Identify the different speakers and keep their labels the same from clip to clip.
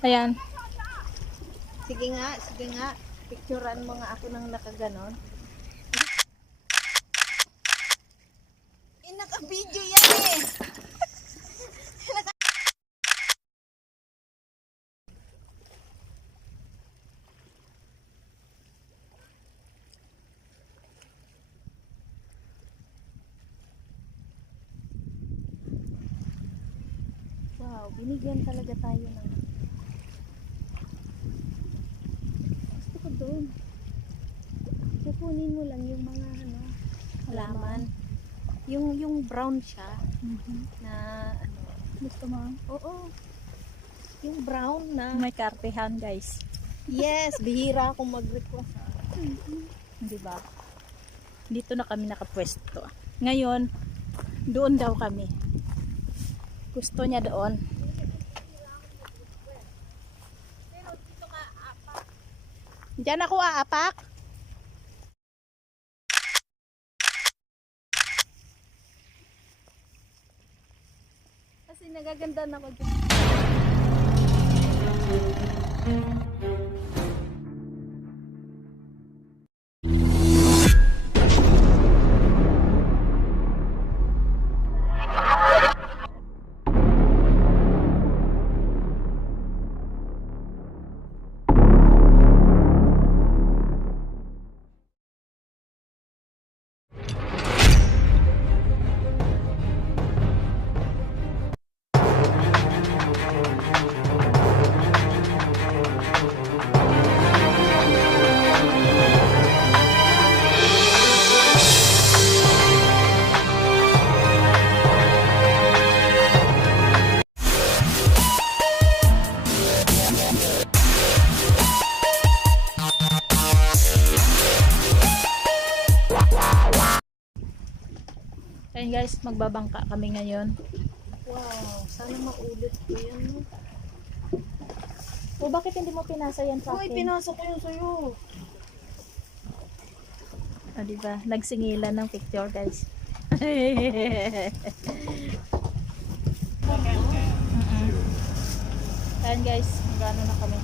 Speaker 1: Ayan.
Speaker 2: Sige nga, sige nga. Picturean mo nga ako ng nakaganon. Eh, naka-video yan eh. Wow, binigyan talaga tayo ng gusto ko doon. Kukunin mo lang yung mga ano, halaman. Yung yung brown siya na ano.
Speaker 1: Gusto mo?
Speaker 2: Oo. Yung brown na.
Speaker 1: May kartehan guys.
Speaker 2: Yes, bihira akong mag-request.
Speaker 1: Di ba? Dito na kami nakapwesto. Ngayon, doon daw kami. Gusto niya doon. Diyan ako aapak.
Speaker 2: Nagaganda na mag
Speaker 1: Guys, magbabangka kami ngayon.
Speaker 2: Wow, sana maulit ko yan.
Speaker 1: O bakit hindi mo pinasa yan sa
Speaker 2: Uy,
Speaker 1: akin?
Speaker 2: pinasok ko yun sa'yo.
Speaker 1: O diba? Nagsingilan ng picture guys. Ayan guys, magano na kami.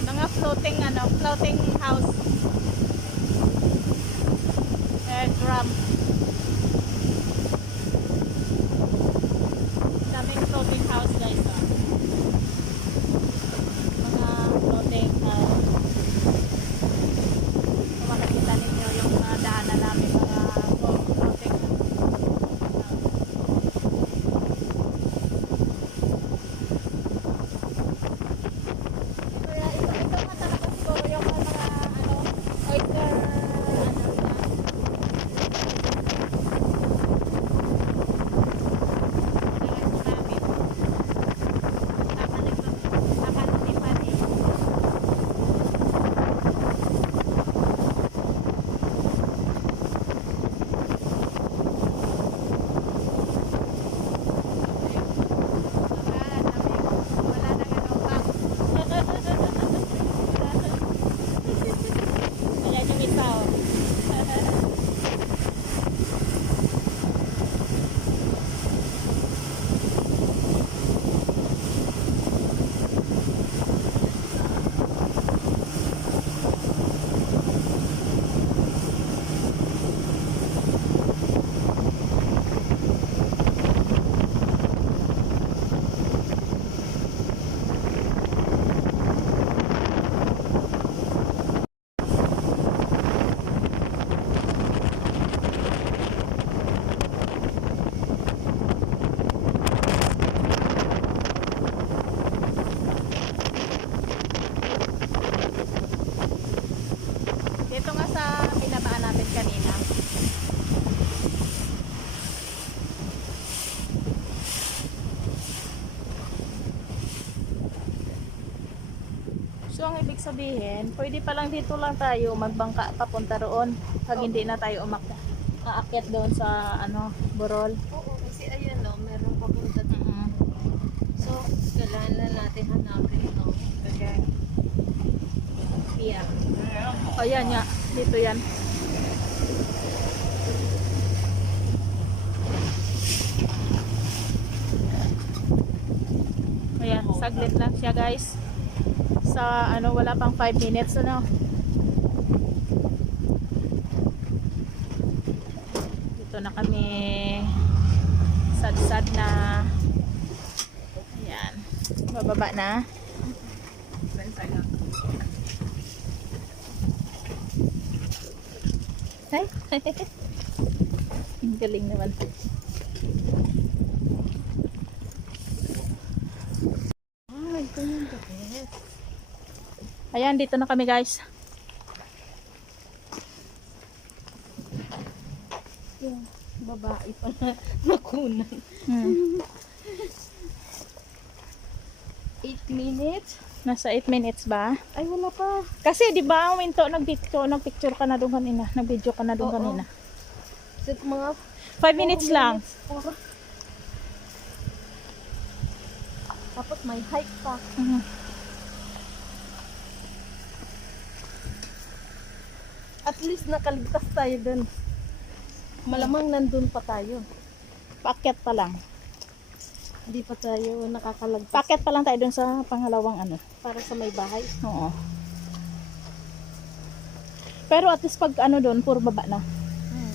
Speaker 1: Mga floating ano, floating house. Eh, drum. So, ang ibig sabihin, pwede pa lang dito lang tayo magbangka papunta roon pag oh. hindi na tayo umakta aakyat doon sa ano, Borol.
Speaker 2: Oo, kasi ayan no, meron papunta dito.
Speaker 1: Uh -huh.
Speaker 2: So, kailangan na natin hanapin no. Kaya,
Speaker 1: yeah. Ayan nga, dito yan. Saglit lang siya guys. Sa ano, wala pang 5 minutes ano. Dito na kami sad-sad na. Ayan, bababa na. Ay, galing naman.
Speaker 2: Ay, ito yung the best.
Speaker 1: Ayan, dito na kami guys.
Speaker 2: Yung babae pa na nakunan.
Speaker 1: Hmm.
Speaker 2: 8 minutes?
Speaker 1: Nasa 8 minutes ba?
Speaker 2: Ay, wala pa.
Speaker 1: Kasi di ba, Winto, nag-picture, nag-picture ka na doon kanina. Nag-video ka na doon
Speaker 2: Oo.
Speaker 1: kanina.
Speaker 2: So, mga
Speaker 1: 5 minutes
Speaker 2: four
Speaker 1: lang.
Speaker 2: minutes. Oo. Tapos may hike pa.
Speaker 1: Mhm.
Speaker 2: At least nakaligtas tayo dun. Malamang nandun pa tayo.
Speaker 1: Paakyat pa lang.
Speaker 2: Hindi pa tayo nakakalagpas
Speaker 1: Paakyat pa lang tayo doon sa pangalawang ano.
Speaker 2: para sa may bahay.
Speaker 1: Oo. Pero at least pag ano doon, puro baba na.
Speaker 2: Hmm.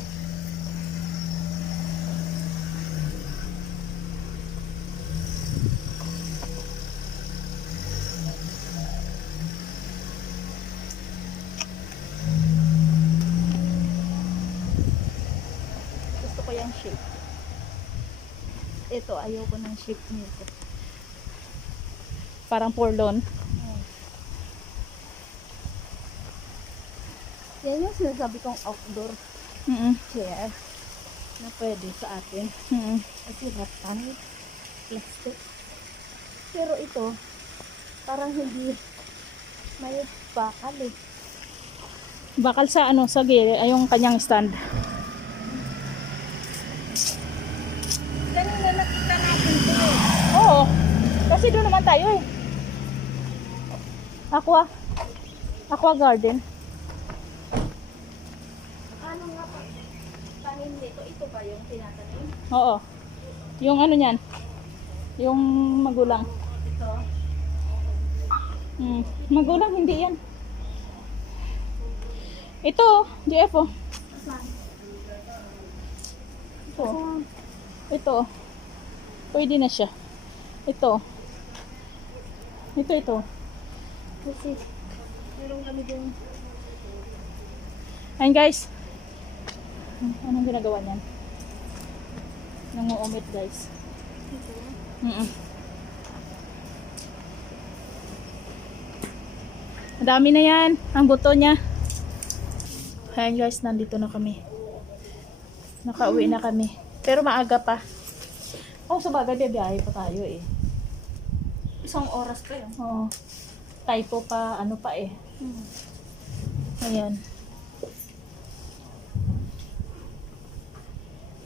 Speaker 1: Gusto ko yung shape. Ito, ayoko ng shape nito. Parang porlon.
Speaker 2: Yan yung sinasabi kong outdoor
Speaker 1: Mm
Speaker 2: chair na pwede sa atin.
Speaker 1: -mm.
Speaker 2: Kasi rattan, plastic. Pero ito, parang hindi may bakal eh.
Speaker 1: Bakal sa ano, sa gilid, yung kanyang stand.
Speaker 2: Kanina nakita natin ito eh.
Speaker 1: Oo. Kasi doon naman tayo eh. Aqua. Aqua garden.
Speaker 2: Ano nga pa? Tanim nito, ito ba yung tinatanim?
Speaker 1: Oo. Yung ano niyan. Yung magulang.
Speaker 2: Ito.
Speaker 1: Hmm. Magulang hindi yan. Ito, GF oh. Ito. Ito. Pwede na siya. Ito. Ito, ito.
Speaker 2: Kasi, meron kami dun.
Speaker 1: Ayun guys. Anong ginagawa niyan? Nanguumit guys.
Speaker 2: Ito.
Speaker 1: Mm Ang dami na yan. Ang buto niya. Ayan guys, nandito na kami. Nakauwi na kami. Pero maaga pa. Oh, sa bagay, bibiyahe pa tayo eh.
Speaker 2: Isang oras pa yun.
Speaker 1: Oo. Typo pa, ano pa eh.
Speaker 2: Hmm.
Speaker 1: Ayan.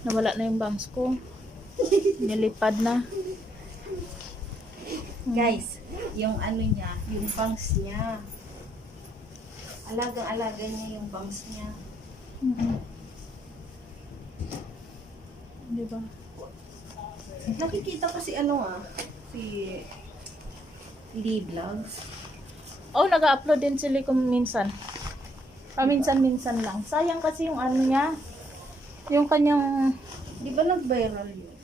Speaker 1: Nawala na yung bangs ko. Nilipad na.
Speaker 2: Guys, yung ano niya, yung bangs niya. Alagang-alaga niya yung bangs niya.
Speaker 1: Mm-hmm. Di ba?
Speaker 2: Nakikita ko si ano ah, si Lee Vlogs.
Speaker 1: Oh, nag-upload din sila kung minsan. Paminsan-minsan lang. Sayang kasi yung ano niya. Yung kanyang...
Speaker 2: Di ba nag-viral yun?